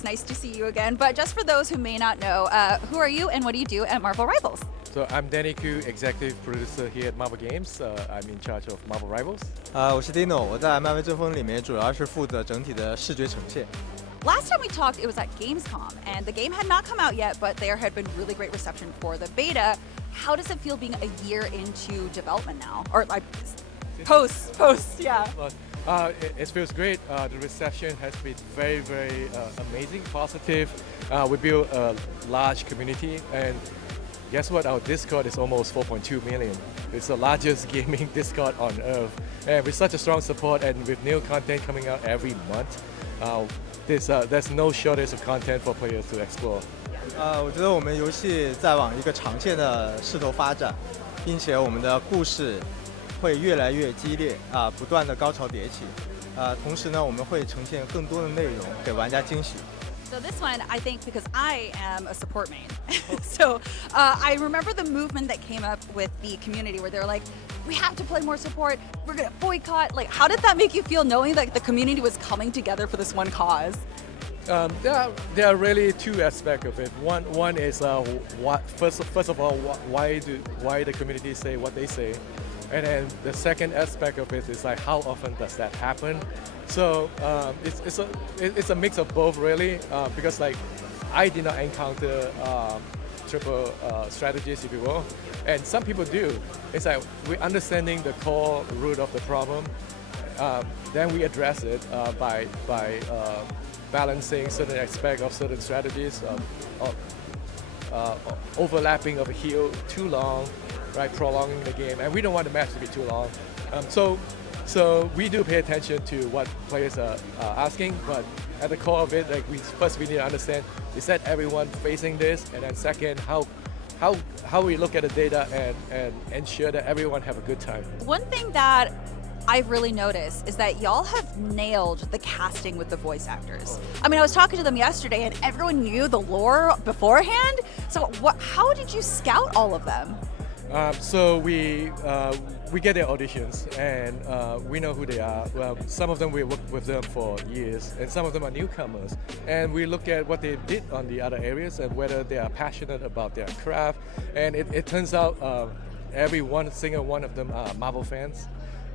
It's nice to see you again. But just for those who may not know, who are you and what do you do at Marvel Rivals? So I'm Danny Koo, executive producer here at Marvel Games. I'm in charge of Marvel Rivals. 我是 Dino， 我在漫威阵风里面主要是负责整体的视觉呈现。Last time we talked, it was at Gamescom, and the game had not come out yet, but there had been really great reception for the beta. How does it feel being a year into development now? Or like post, yeah. It feels great. The reception has been very, very amazing, positive. We built a large community, and guess what? Our Discord is almost 4.2 million. It's the largest gaming Discord on earth. And with such a strong support and with new content coming out every month, there's no shortage of content for players to explore. 我觉得我们游戏在往一个长线的势头发展，并且我们的故事会越来越激烈不断的高潮迭起。同时呢，我们会呈现更多的内容给玩家惊喜。So this one, I think, because I am a support main. So I remember the movement that came up with the community where they're like, we have to play more support, we're going to boycott. Like, how did that make you feel knowing that the community was coming together for this one cause? There are really two aspects of it. One is first of all, why the community say what they say, and then the second aspect of it is like how often does that happen. So it's a mix of both really, because like I did not encounter triple strategies, if you will, and some people do. It's like we're understanding the core root of the problem, then we address it by balancing certain aspects of certain strategies, overlapping of a heal too long, right, prolonging the game, and we don't want the match to be too long. So we do pay attention to what players are asking, but at the core of it, like we need to understand, is that everyone facing this, and then second, how we look at the data and ensure that everyone have a good time. One thing that I've really noticed is that y'all have nailed the casting with the voice actors. I mean, I was talking to them yesterday and everyone knew the lore beforehand. So how did you scout all of them? So we get their auditions and we know who they are. Well, some of them we worked with them for years, and some of them are newcomers. And we look at what they did on the other areas and whether they are passionate about their craft. And it turns out every single one of them are Marvel fans.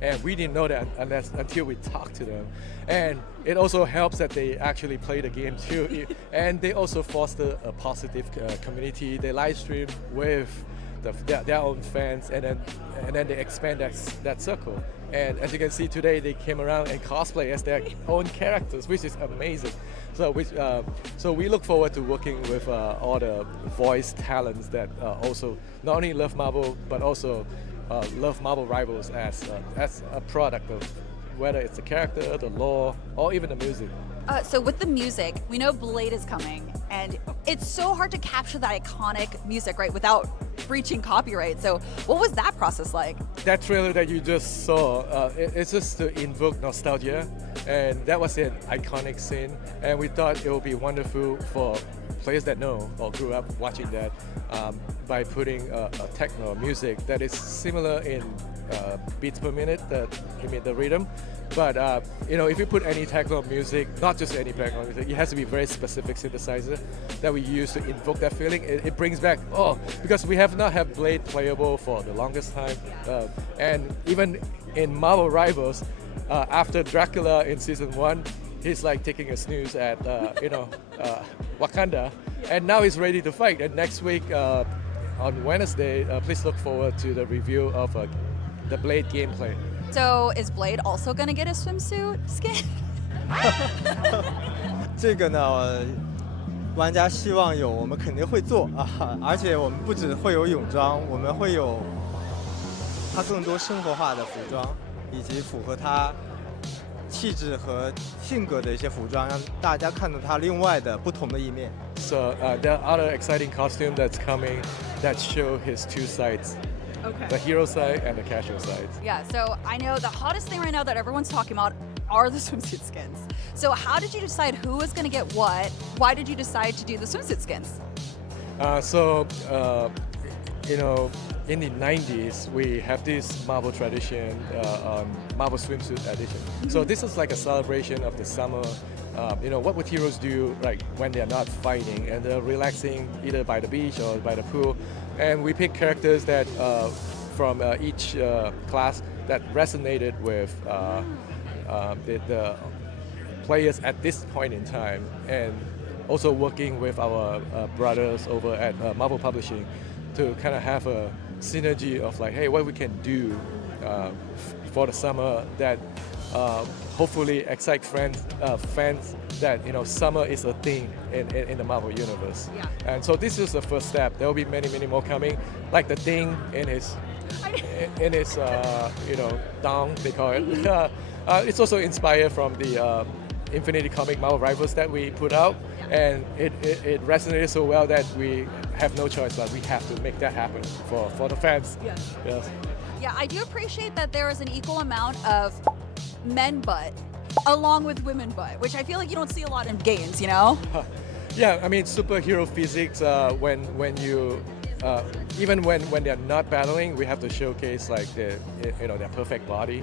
And we didn't know that until we talked to them. And it also helps that they actually play the game too. And they also foster a positive community. They live stream with their own fans, and then they expand that circle. And as you can see today, they came around and cosplay as their own characters, which is amazing. So we look forward to working with all the voice talents that also not only love Marvel but also love Marvel Rivals as a product of whether it's the character, the lore, or even the music. So with the music, we know Blade is coming, and it's so hard to capture that iconic music, right, without breaching copyright. So what was that process like? That trailer that you just saw, it's just to invoke nostalgia, and that was an iconic scene, and we thought it would be wonderful for players that know or grew up watching that by putting a techno music that is similar in beats per minute, the rhythm. But if you put any techno music, not just any techno music, it has to be very specific synthesizer that we use to invoke that feeling. It brings back, because we have not had Blade playable for the longest time, and even in Marvel Rivals, after Dracula in season 1, he's like taking a snooze at Wakanda, and now he's ready to fight. And next week on Wednesday, please look forward to the review of the Blade gameplay. So is Blade also gonna get a swimsuit skin? 这个呢，玩家希望有，我们肯定会做而且我们不只会有泳装，我们会有它更多生活化的服装，以及符合它气质和性格的一些服装，让大家看到它另外的不同的一面。So there are other exciting costumes that's coming that show his two sides. Okay. The hero side and the casual side. Yeah, so I know the hottest thing right now that everyone's talking about are the swimsuit skins. So how did you decide who was going to get what? Why did you decide to do the swimsuit skins? In the 90s, we have this Marvel tradition, Marvel swimsuit edition. So this is like a celebration of the summer what would heroes do like when they're not fighting and they're relaxing either by the beach or by the pool. And we pick characters that from each class that resonated with the players at this point in time, and also working with our brothers over at Marvel Publishing to kind of have a synergy of like, hey, what we can do for the summer that hopefully excite fans that summer is a thing in the Marvel universe. Yeah. And so this is the first step. There will be many more coming, like the Thing in his down, they call it. It's also inspired from the Infinity Comic Marvel Rivals that we put out, and it resonated so well that we have no choice, but we have to make that happen for the fans. Yes. Yes. Yeah, I do appreciate that there is an equal amount of men butt along with women butt, which I feel like you don't see a lot in games, Yeah, I mean superhero physics. When you even when they're not battling, we have to showcase like their perfect body,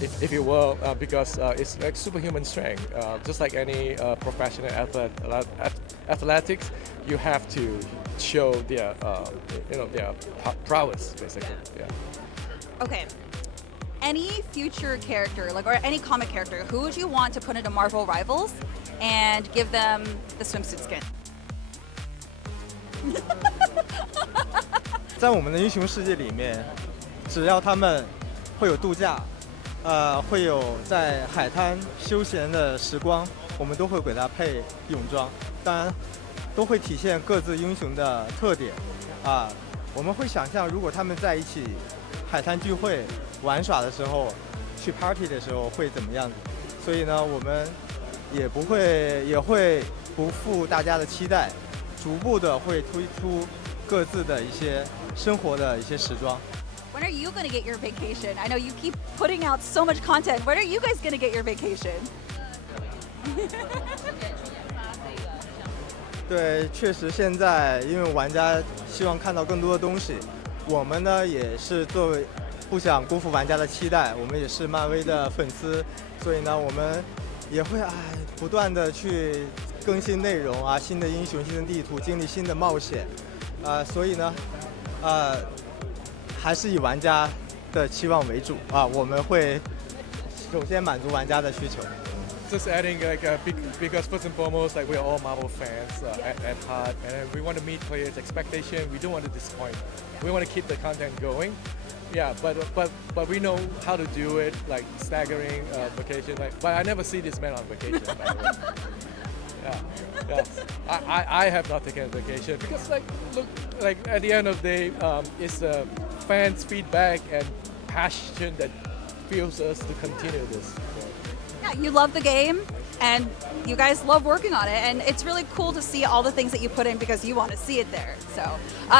if you will, because it's like superhuman strength. Just like any professional athletics, you have to show their their prowess basically. Yeah. Okay. Any future character, or any comic character, who would you want to put into Marvel Rivals and give them the swimsuit skin? 在我们的英雄世界里面，只要他们会有度假，会有在海滩休闲的时光，我们都会给他配泳装，当然都会体现各自英雄的特点。我们会想象如果他们在一起海滩聚会玩耍的时候，去 party 的时候会怎么样子。所以呢，我们也会不负大家的期待，逐步的会推出各自的一些生活的一些时装。When are you going to get your vacation? I know you keep putting out so much content. When are you guys going to get your vacation? 对，确实现在因为玩家希望看到更多的东西，我们呢也是作为不想辜负玩家的期待，我们也是漫威的粉丝，所以呢我们也会不断的去更新内容新的英雄、新的地图，经历新的冒险，所以呢还是以玩家的期望为主我们会首先满足玩家的需求。Just adding because first and foremost, like we're all Marvel fans at heart, and we want to meet players' expectation. We don't want to disappoint. We want to keep the content going. Yeah, but we know how to do it, like staggering vacation. But I never see this man on vacation. By the way. Yeah. I have not taken a vacation because look, at the end of the day, it's the fans' feedback and passion that fuels us to continue this. Yeah, you love the game, and you guys love working on it, and it's really cool to see all the things that you put in because you want to see it there. So,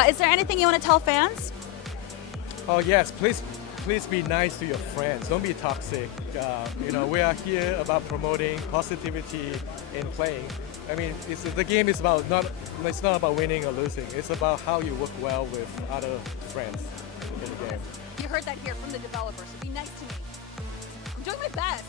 is there anything you want to tell fans? Oh yes, please be nice to your friends. Don't be toxic. We are here about promoting positivity in playing. I mean, the game is it's not about winning or losing. It's about how you work well with other friends in the game. You heard that here from the developer, so be nice to me. I'm doing my best.